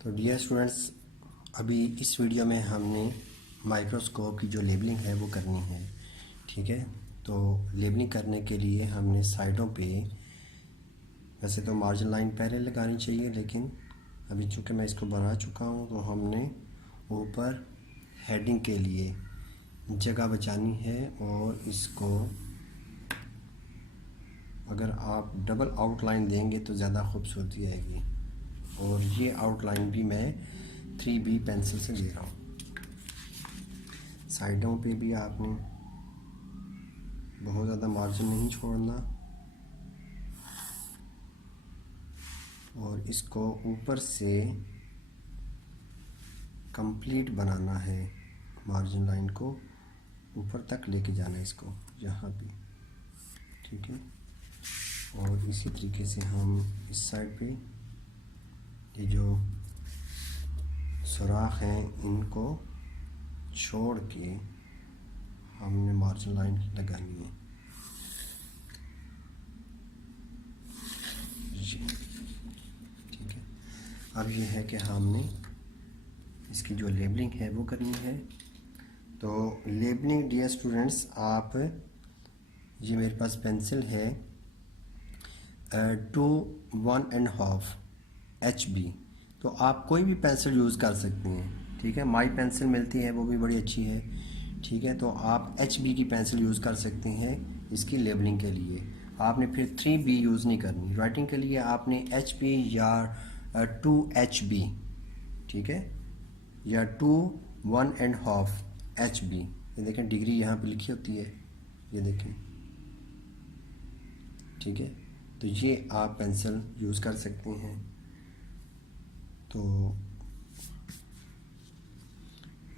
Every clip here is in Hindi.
तो डियर स्टूडेंट्स, अभी इस वीडियो में हमने माइक्रोस्कोप की जो लेबलिंग है वो करनी है। ठीक है, तो लेबलिंग करने के लिए हमने साइडों पे, वैसे तो मार्जिन लाइन पहले लगानी चाहिए, लेकिन अभी चूँकि मैं इसको बना चुका हूँ तो हमने ऊपर हेडिंग के लिए जगह बचानी है। और इसको अगर आप डबल आउटलाइन देंगे तो ज़्यादा खूबसूरती आएगी। और ये आउटलाइन भी मैं 3B पेंसिल से दे रहा हूँ। साइडों पे भी आपने बहुत ज़्यादा मार्जिन नहीं छोड़ना और इसको ऊपर से कंप्लीट बनाना है। मार्जिन लाइन को ऊपर तक लेके जाना है इसको यहाँ पे। ठीक है, और इसी तरीके से हम इस साइड पे ये जो सुराख हैं इनको छोड़ के हमने मार्जिन लाइन लगानी है। ठीक है, अब ये है कि हमने इसकी जो लेबलिंग है वो करनी है। तो लेबलिंग डियर स्टूडेंट्स, आप ये मेरे पास पेंसिल है 1.5 HB, तो आप कोई भी पेंसिल यूज़ कर सकते हैं। ठीक है, माई पेंसिल मिलती है, वो भी बड़ी अच्छी है। ठीक है, तो आप HB की पेंसिल यूज़ कर सकते हैं इसकी लेबलिंग के लिए। आपने फिर 3B यूज़ नहीं करनी। राइटिंग के लिए आपने HB या 2HB, ठीक है, या 1.5 HB। ये देखें डिग्री यहाँ पे लिखी होती है, ये देखें। ठीक है, तो ये आप पेंसिल यूज़ कर सकते हैं। तो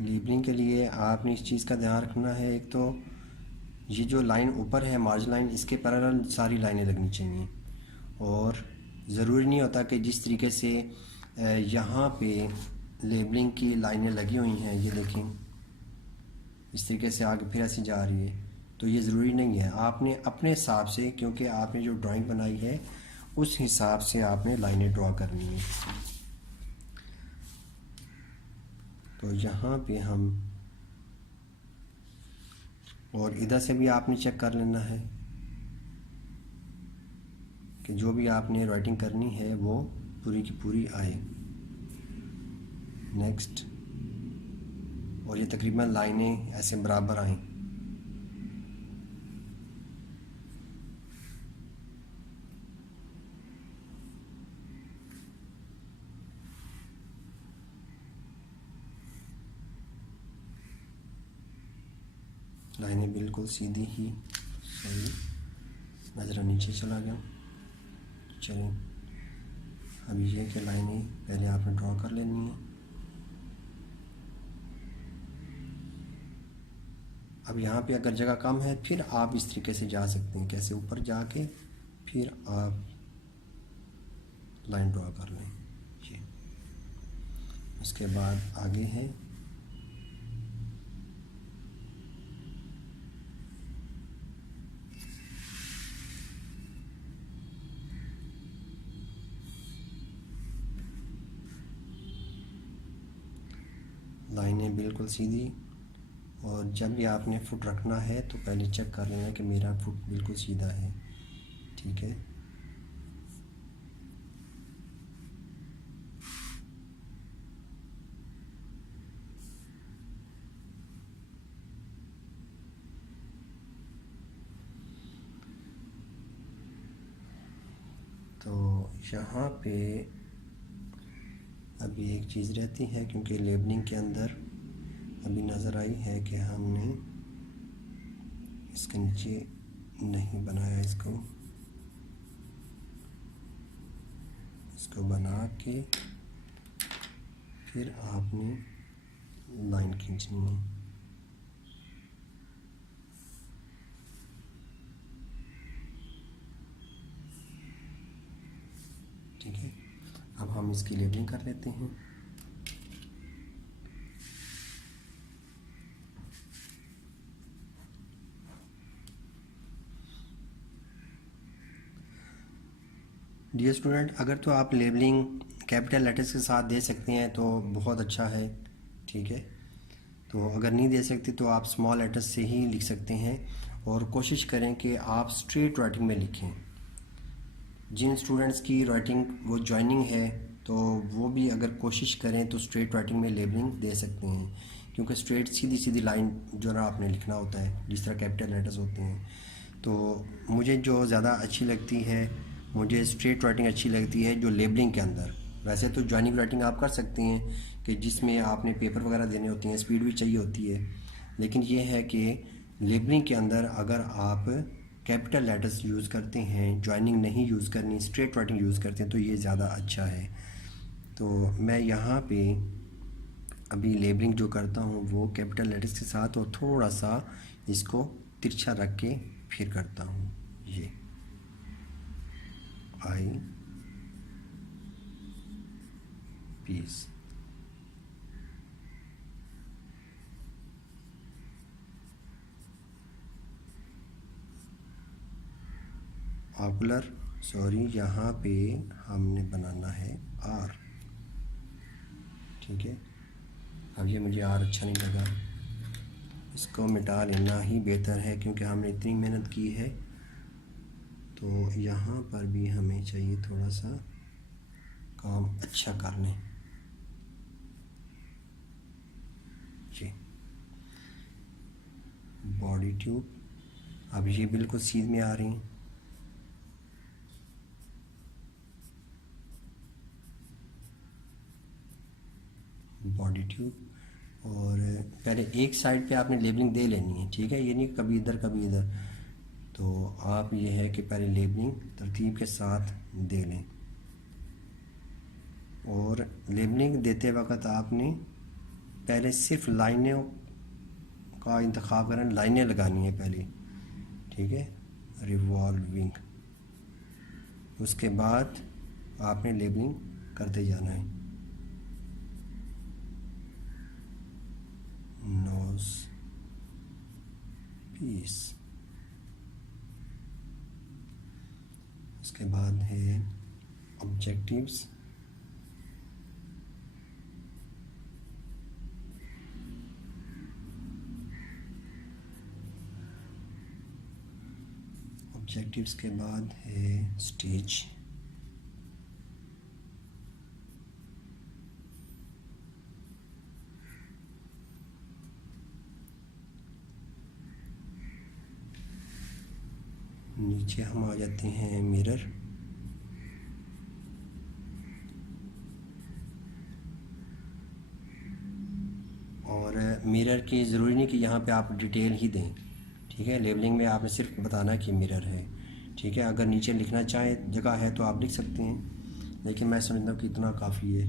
लेबलिंग के लिए आपने इस चीज़ का ध्यान रखना है, एक तो ये जो लाइन ऊपर है मार्जिन लाइन, इसके पैरेलल सारी लाइनें लगनी चाहिए। और ज़रूरी नहीं होता कि जिस तरीके से यहाँ पे लेबलिंग की लाइनें लगी हुई हैं, ये देखें इस तरीके से आगे फिर ऐसी जा रही है, तो ये ज़रूरी नहीं है। आपने अपने हिसाब से, क्योंकि आपने जो ड्राइंग बनाई है उस हिसाब से आपने लाइनें ड्रॉ करनी है। तो यहाँ पे हम, और इधर से भी आपने चेक कर लेना है कि जो भी आपने राइटिंग करनी है वो पूरी की पूरी आए। नेक्स्ट, और ये तकरीबन लाइनें ऐसे बराबर आएँ। लाइनें बिल्कुल सीधी ही, सॉरी नज़र नीचे चला गया। चलिए, अब ये कि लाइनें पहले आपने ड्रॉ कर लेनी है। अब यहाँ पे अगर जगह कम है फिर आप इस तरीके से जा सकते हैं, कैसे ऊपर जाके फिर आप लाइन ड्रॉ कर लें। ये उसके बाद आगे है लाइनें बिल्कुल सीधी। और जब भी आपने फुट रखना है तो पहले चेक कर लेना कि मेरा फुट बिल्कुल सीधा है। ठीक है, तो यहाँ पे अभी एक चीज़ रहती है, क्योंकि लेबलिंग के अंदर अभी नज़र आई है कि हमने इसके नीचे नहीं बनाया, इसको बना के फिर आपने लाइन खींचनी है। ठीक है, अब हम इसकी लेबलिंग कर लेते हैं। डियर स्टूडेंट, अगर तो आप लेबलिंग कैपिटल लेटर्स के साथ दे सकते हैं तो बहुत अच्छा है, ठीक है। तो अगर नहीं दे सकते तो आप स्मॉल लेटर्स से ही लिख सकते हैं, और कोशिश करें कि आप स्ट्रेट राइटिंग में लिखें। जिन स्टूडेंट्स की राइटिंग वो जॉइनिंग है तो वो भी अगर कोशिश करें तो स्ट्रेट राइटिंग में लेबलिंग दे सकते हैं, क्योंकि स्ट्रेट सीधी सीधी लाइन जो ना आपने लिखना होता है जिस तरह कैपिटल लेटर्स होते हैं। तो मुझे जो ज़्यादा अच्छी लगती है, मुझे स्ट्रेट राइटिंग अच्छी लगती है जो लेबलिंग के अंदर। वैसे तो जॉइनिंग राइटिंग आप कर सकते हैं कि जिसमें आपने पेपर वगैरह देने होते हैं, स्पीड भी चाहिए होती है, लेकिन ये है कि लेबलिंग के अंदर अगर आप कैपिटल लेटर्स यूज़ करते हैं, जॉइनिंग नहीं यूज़ करनी, स्ट्रेट राइटिंग यूज़ करते हैं तो ये ज़्यादा अच्छा है। तो मैं यहाँ पे अभी लेबलिंग जो करता हूँ वो कैपिटल लेटर्स के साथ और थोड़ा सा इसको तिरछा रख के फिर करता हूँ। ये आई पीस, ऑकुलर, सॉरी यहाँ पे हमने बनाना है आर, ठीक है। अब ये मुझे आर अच्छा नहीं लगा, इसको मिटा लेना ही बेहतर है क्योंकि हमने इतनी मेहनत की है। तो यहाँ पर भी हमें चाहिए थोड़ा सा काम अच्छा कर लें। जी, बॉडी ट्यूब, अब ये बिल्कुल सीध में आ रही हैं। बॉडी ट्यूब, और पहले एक साइड पे आपने लेबलिंग दे लेनी है, ठीक है, ये नहीं कभी इधर कभी इधर। तो आप ये है कि पहले लेबलिंग तरतीब के साथ दे लें, और लेबलिंग देते वक्त आपने पहले सिर्फ लाइनों का इंतखाब करना, लाइनें लगानी है पहले, ठीक है, रिवॉल्विंग। उसके बाद आपने लेबलिंग करते जाना है। नोज पीस, उसके बाद है ऑब्जेक्टिव्स, ऑब्जेक्टिव्स के बाद है स्टेज, नीचे हम आ जाते हैं मिरर, और मिरर की ज़रूरी नहीं कि यहाँ पे आप डिटेल ही दें, ठीक है। लेबलिंग में आपने सिर्फ बताना कि मिरर है, ठीक है। अगर नीचे लिखना चाहें जगह है तो आप लिख सकते हैं, लेकिन मैं समझता हूँ कि इतना काफ़ी है।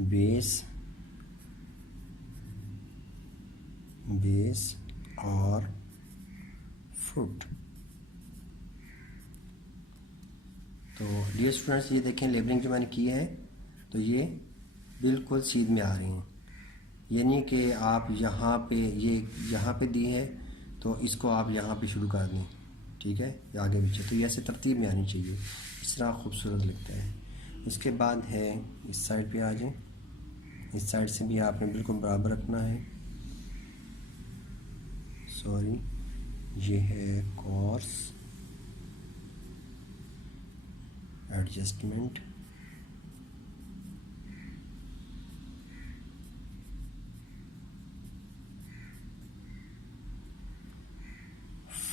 बेस, बेस और फुट। तो डियर स्टूडेंट्स, ये देखें लेबलिंग जो मैंने की है तो ये बिल्कुल सीध में आ रही हैं, ये नहीं कि आप यहाँ पे ये यहाँ पे दी है तो इसको आप यहाँ पे शुरू कर दें, ठीक है, या आगे पीछे। तो ये ऐसे तरतीब में आनी चाहिए, इस तरह खूबसूरत लगता है। इसके बाद है इस साइड पे आ जाएं, इस साइड से भी आपने बिल्कुल बराबर रखना है। सॉरी, ये है कोर्स, एडजस्टमेंट,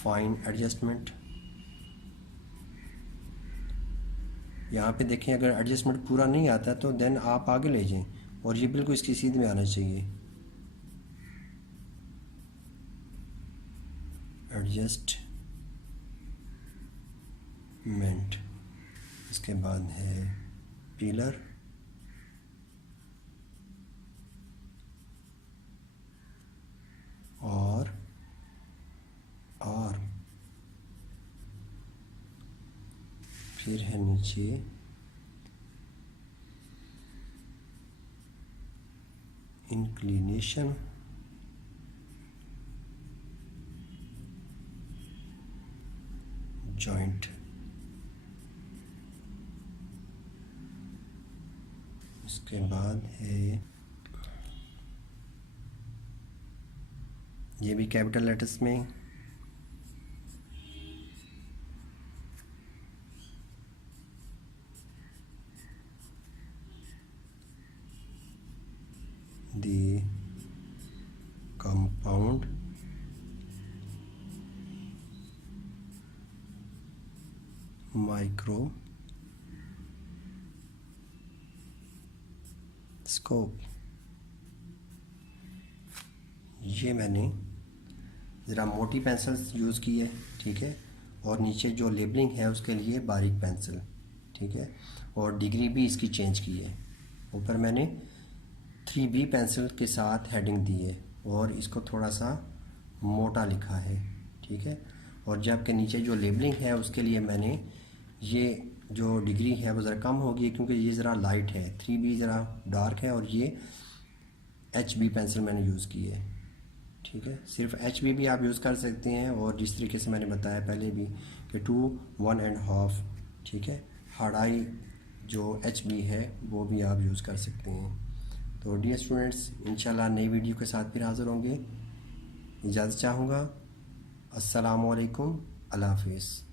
फाइन एडजस्टमेंट। यहाँ पे देखें अगर एडजस्टमेंट पूरा नहीं आता तो देन आप आगे ले जाएं, और ये बिल्कुल इसकी सीध में आना चाहिए। एडजस्टमेंट, इसके बाद है पिलर, और फिर है नीचे इंक्लिनेशन, जॉइंट, उसके बाद है ये भी कैपिटल लेटर्स में, the compound microscope। ये मैंने ज़रा मोटी पेंसिल यूज़ की है, ठीक है, और नीचे जो लेबलिंग है उसके लिए बारीक पेंसिल, ठीक है, और डिग्री भी इसकी चेंज की है। ऊपर मैंने 3B पेंसिल के साथ हेडिंग दी है और इसको थोड़ा सा मोटा लिखा है, ठीक है, और जबकि नीचे जो लेबलिंग है उसके लिए मैंने ये जो डिग्री है वो ज़रा कम होगी क्योंकि ये ज़रा लाइट है, 3B ज़रा डार्क है, और ये HB पेंसिल मैंने यूज़ की है, ठीक है। सिर्फ HB भी आप यूज़ कर सकते हैं, और जिस तरीके से मैंने बताया पहले भी कि 2, 1.5, ठीक है, हार्डाई जो HB है वो भी आप यूज़ कर सकते हैं। तो डियर स्टूडेंट्स, इंशाल्लाह नई वीडियो के साथ फिर हाज़िर होंगे। इजाज़त चाहूँगा। अस्सलामु अलैकुम, अल्लाह हाफिज़।